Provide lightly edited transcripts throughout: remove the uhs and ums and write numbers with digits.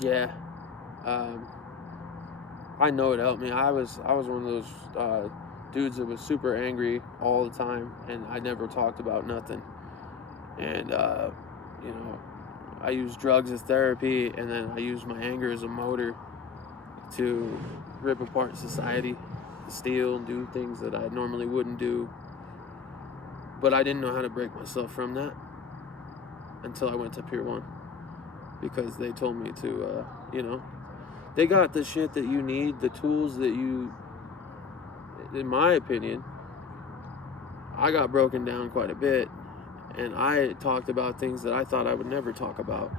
Yeah, I know it helped me. I was one of those dudes that was super angry all the time, and I never talked about nothing. And you know, I used drugs as therapy, and then I used my anger as a motor to rip apart society, to steal and do things that I normally wouldn't do. But I didn't know how to break myself from that until I went to Pier 1, because they told me to, they got the shit that you need, the tools that you, in my opinion, I got broken down quite a bit, and I talked about things that I thought I would never talk about.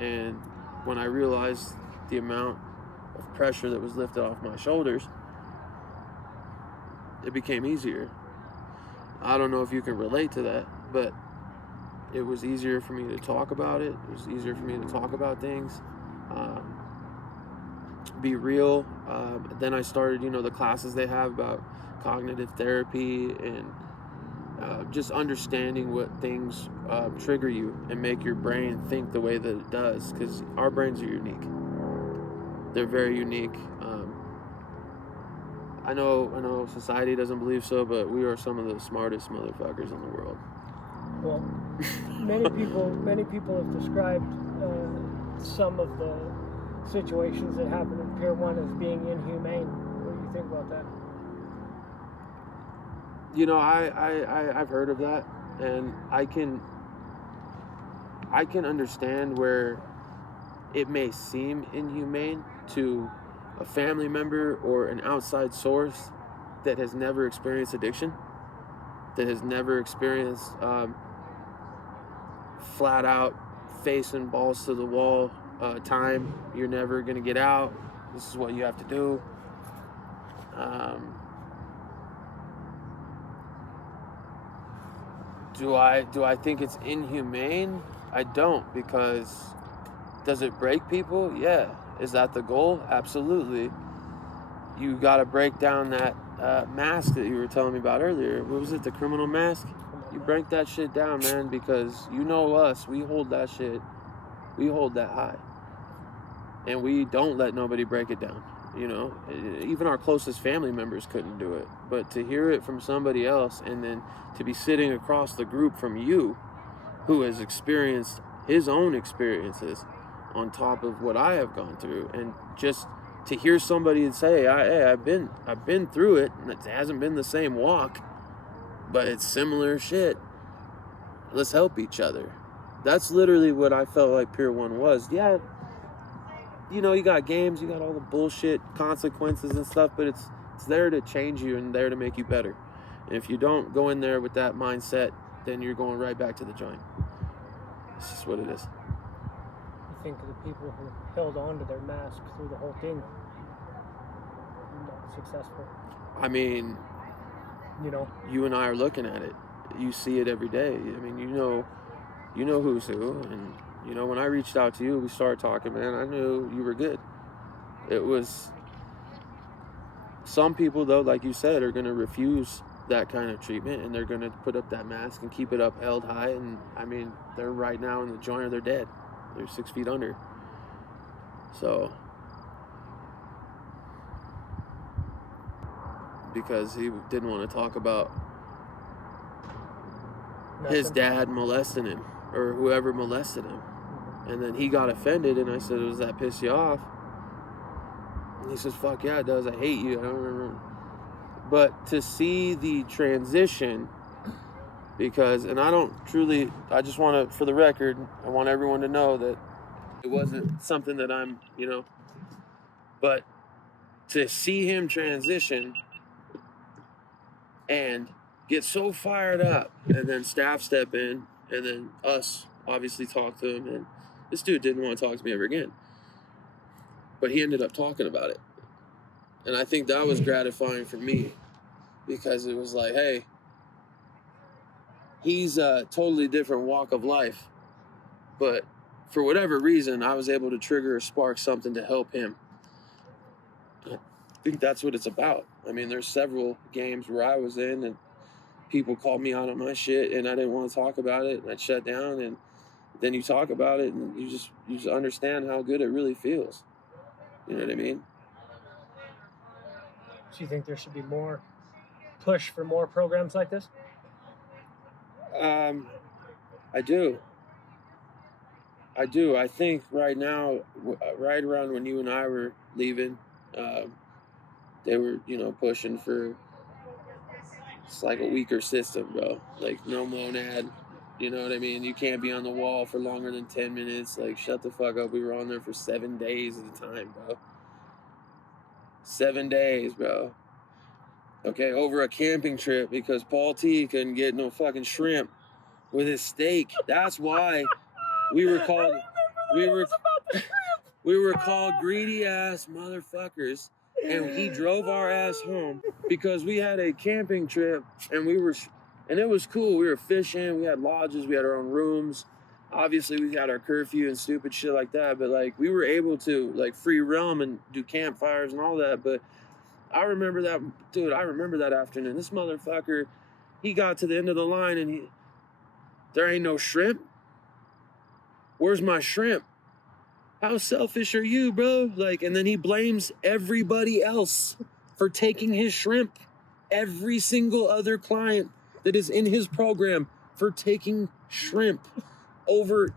And when I realized the amount of pressure that was lifted off my shoulders, it became easier. I don't know if you can relate to that, but it was easier for me to talk about it. It was easier for me to talk about things, be real. Then I started, the classes they have about cognitive therapy and just understanding what things trigger you and make your brain think the way that it does, because our brains are unique. They're very unique. I know society doesn't believe so, but we are some of the smartest motherfuckers in the world. Well, many people have described some of the situations that happen in Pier 1 as being inhumane. What do you think about that? I've heard of that, and I can understand where it may seem inhumane to a family member or an outside source that has never experienced addiction, that has never experienced flat out face and balls to the wall time. You're never gonna get out. This is what you have to do. Do I think it's inhumane? I don't, because does it break people? Yeah. Is that the goal? Absolutely. You got to break down that mask that you were telling me about earlier. What was it? The criminal mask? You break that shit down, man, because you know us. We hold that shit. We hold that high. And we don't let nobody break it down. Even our closest family members couldn't do it. But to hear it from somebody else, and then to be sitting across the group from you, who has experienced his own experiences on top of what I have gone through, and just to hear somebody say, "Hey, I've been through it, and it hasn't been the same walk, but it's similar shit. Let's help each other." That's literally what I felt like Pier 1 was. Yeah, you got games, you got all the bullshit consequences and stuff, but it's there to change you and there to make you better. And if you don't go in there with that mindset, then you're going right back to the joint. It's just what it is. You think the people who held on to their mask through the whole thing were not successful? I mean, you and I are looking at it. You see it every day. I mean, you know who's who. And, when I reached out to you, we started talking, man, I knew you were good. It was, some people, though, like you said, are going to refuse that kind of treatment, and they're going to put up that mask and keep it up held high. And, I mean, they're right now in the joint, or they're dead. They're 6 feet under. So, because he didn't want to talk about his dad molesting him, or whoever molested him. And then he got offended, and I said, "Does that piss you off?" And he says, "Fuck yeah, it does. I hate you." I don't remember. But to see the transition, because, and I just want to, for the record, I want everyone to know that it wasn't something that I'm, but to see him transition and get so fired up, and then staff step in, and then us obviously talk to him, and this dude didn't want to talk to me ever again. But he ended up talking about it. And I think that was gratifying for me, because it was like, hey, he's a totally different walk of life, but for whatever reason, I was able to trigger or spark something to help him. I think that's what it's about. I mean, there's several games where I was in, and people called me out on my shit and I didn't want to talk about it and I'd shut down, and then you talk about it and you just understand how good it really feels. You know what I mean? Do you think there should be more push for more programs like this? I do. I think right now, right around when you and I were leaving, they were, pushing for, it's like a weaker system, bro. Like no monad. You know what I mean? You can't be on the wall for longer than 10 minutes. Like, shut the fuck up. We were on there for 7 days at a time, bro. 7 days, bro. Okay, over a camping trip because Paul T couldn't get no fucking shrimp with his steak. That's why we were called we were called greedy ass motherfuckers, and he drove our ass home because we had a camping trip and it was cool. We were fishing, we had lodges, we had our own rooms. Obviously we had our curfew and stupid shit like that, but like we were able to like free roam and do campfires and all that. But I remember that afternoon. This motherfucker, he got to the end of the line and there ain't no shrimp. Where's my shrimp? How selfish are you, bro? Like, and then he blames everybody else for taking his shrimp. Every single other client that is in his program for taking shrimp over,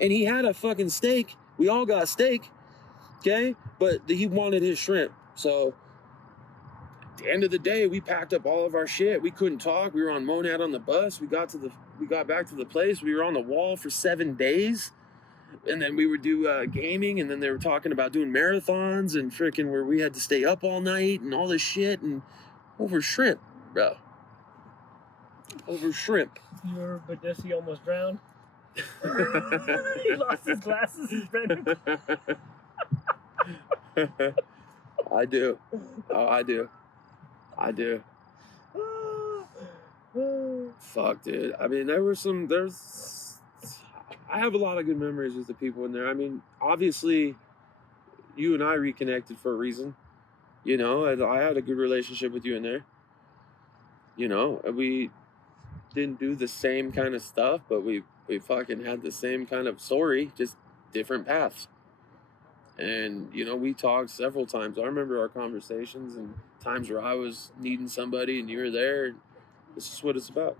and he had a fucking steak. We all got steak, okay? But he wanted his shrimp. So at the end of the day, we packed up all of our shit. We couldn't talk. We were on Monad on the bus. We got back to the place. We were on the wall for 7 days. And then we would do gaming, and then they were talking about doing marathons and freaking where we had to stay up all night and all this shit and over shrimp, bro. Over shrimp. You remember Badissi almost drowned? He lost his glasses. He's running. I do. Oh, I do. Fuck, dude. I mean, I have a lot of good memories with the people in there. I mean, obviously, you and I reconnected for a reason. You know, I had a good relationship with you in there. You know, we didn't do the same kind of stuff, but we fucking had the same kind of story, just different paths. And, you know, we talked several times. I remember our conversations and times where I was needing somebody and you were there. This is what it's about.